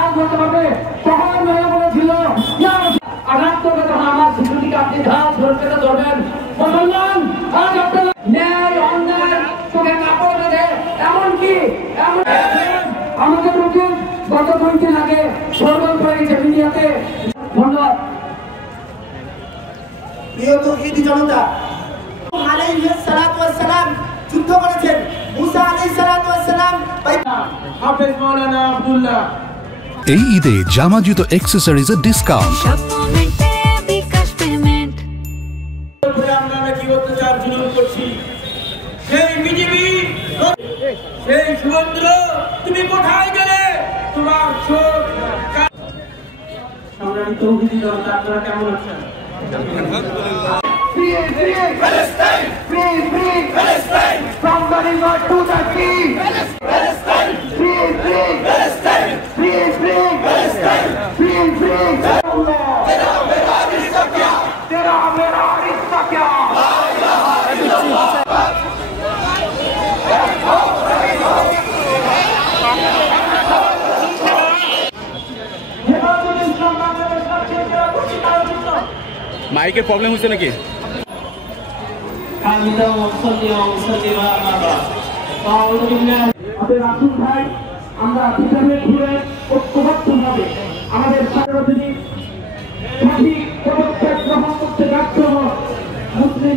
আজ বলতে পারবে তখন মেয়ে বলেছিল আঘাতকে তখন আমার শিশুটিকে আপনি ধাপ ধরবেন বললেন আজ আপনারা ন্যায় অন্যায় তোকে কাপড় বেঁধে এমনকি আমাদের উচিত গত 2 দিন আগে সরগোল করে গেছে মিডিয়াতে। ধন্যবাদ। প্রিয় তৌহিদি জনতা, আলাইহিস সালাতু ওয়াস সালাম যুদ্ধ করেছেন। মুসা আলাইহিস সালাতু ওয়াস সালাম হাফেজ মাওলানা আব্দুল্লাহ। এই ঈদে জামা জুতো অ্যাকসেসরিজের ডিসকাউন্ট। আমরা কি অত্যাচার জুলুম করছি, সেই বিজেপি সেই সমুদ্র তুমি কোথায় গেলে? তোমার চোখ সংগ্রামী তৌহিদি জনতা, আপনারা কেমন আছেন? Free, free, Palestine! Free, free, Palestine! From the river to the sea! Palestine! Free, free, Palestine! Free, free, Palestine! Free, free! तेरा मेरा रिश्ता क्या? तेरा मेरा रिश्ता क्या? ला इलाहा इल्लल्लाह! মাইকের প্রবলেম হচ্ছে নাকি? আমরা ভিতরে ঘুরে ঐক্যবদ্ধভাবে আমাদের সঠিক পদক্ষেপ গ্রহণ করতে ব্যর্থ মুসলিম